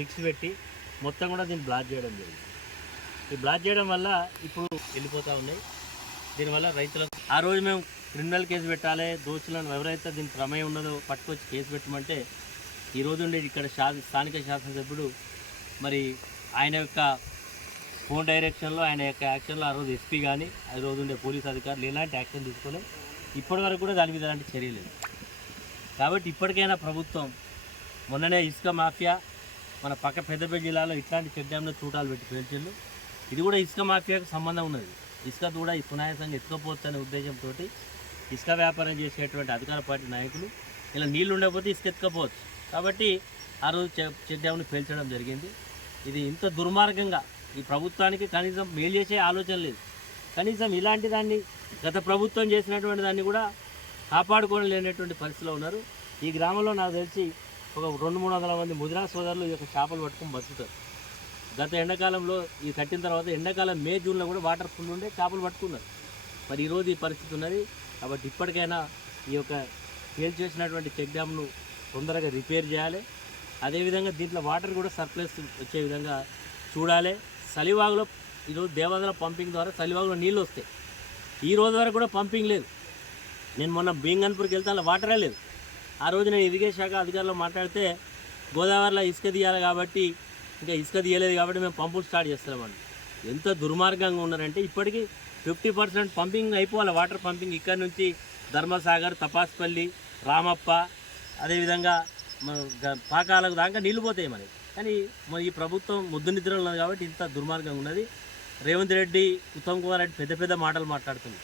Sticks పెట్టి మొత్తం కూడా దీన్ని బ్లాక్ చేయడం జరిగింది. ఈ బ్లాక్ చేయడం వల్ల ఇప్పుడు వెళ్ళిపోతూ ఉన్నాయి. దీనివల్ల రైతులకు ఆ రోజు మేము క్రిమినల్ కేసు పెట్టాలి, దోషులను ఎవరైతే దీనికి ప్రమేయం ఉన్నదో పట్టుకొచ్చి కేసు పెట్టమంటే ఈరోజు ఉండే ఇక్కడ స్థానిక శాసనసభ్యుడు మరి ఆయన యొక్క ఫోన్ డైరెక్షన్లో ఆయన యొక్క యాక్షన్లో ఆ రోజు ఎస్పీ కానీ ఆ రోజు ఉండే పోలీస్ అధికారులు ఎలాంటి యాక్షన్ తీసుకోలేదు. ఇప్పటి వరకు కూడా దాని మీద ఎలాంటి చర్య లేదు. కాబట్టి ఇప్పటికైనా ప్రభుత్వం మొన్ననే ఇసుక మాఫియా మన పక్క పెద్దపల్లి జిల్లాలో ఇట్లాంటి చెక్ డ్యాంలో చూటాలు పెట్టి పేల్చిండు. ఇది కూడా ఇసుక మాఫియాకు సంబంధం ఉన్నది. ఇసుక కూడా ఈ సునాయాసంగా ఎత్తుకపోవచ్చు అనే ఉద్దేశంతో ఇసుక వ్యాపారం చేసేటువంటి అధికార పార్టీ నాయకులు ఇలా నీళ్లు ఉండకపోతే ఇసుక ఎత్తుకపోవచ్చు కాబట్టి ఆ రోజు చెక్ డ్యాంను పేల్చడం జరిగింది. ఇది ఇంత దుర్మార్గంగా ఈ ప్రభుత్వానికి కనీసం మేలు చేసే ఆలోచన లేదు. కనీసం ఇలాంటి దాన్ని గత ప్రభుత్వం చేసినటువంటి దాన్ని కూడా కాపాడుకోలేనటువంటి పరిస్థితిలో ఉన్నారు. ఈ గ్రామంలో నాకు తెలిసి ఒక 200-300 మంది ముదిరా సోదరులు ఈ యొక్క చేపలు పట్టుకొని బతుకుతారు. గత ఎండాకాలంలో ఇది కట్టిన తర్వాత ఎండాకాలం మే జూన్లో కూడా వాటర్ ఫుల్ ఉండే చేపలు పట్టుకున్నారు. మరి ఈరోజు ఈ పరిస్థితి ఉన్నది. కాబట్టి ఇప్పటికైనా ఈ యొక్క ఫెయిల్ చేసినటువంటి చెక్ డ్యామ్ను తొందరగా రిపేర్ చేయాలి. అదేవిధంగా దీంట్లో వాటర్ కూడా సర్ప్లస్ వచ్చే విధంగా చూడాలి. సలివాగులో ఈరోజు దేవాదుల పంపింగ్ ద్వారా సలివాగులో నీళ్ళు వస్తాయి. ఈ రోజు వరకు కూడా పంపింగ్ లేదు. నేను మొన్న బీంగన్పూర్కి వెళ్తే అలా వాటరే లేదు. ఆ రోజు నేను ఇరిగేషన్ శాఖ అధికారులు మాట్లాడితే గోదావరిలో ఇసుక తీయాలి కాబట్టి ఇంకా ఇసుక తీయలేదు కాబట్టి మేము పంపులు స్టార్ట్ చేస్తామండి. ఎంత దుర్మార్గంగా ఉన్నారంటే ఇప్పటికీ 50% పంపింగ్ అయిపోవాలి. వాటర్ పంపింగ్ ఇక్కడ నుంచి ధర్మసాగర్, తపాస్పల్లి, రామప్ప అదేవిధంగా పాకాలకు దాకా నీళ్ళు పోతాయి మరి. కానీ మరి ఈ ప్రభుత్వం ముద్దు నిద్రలో ఉన్నది కాబట్టి ఇంత దుర్మార్గంగా ఉన్నది. రేవంత్ రెడ్డి, ఉత్తమ్ కుమార్ రెడ్డి పెద్ద పెద్ద మాటలు మాట్లాడుతుంది.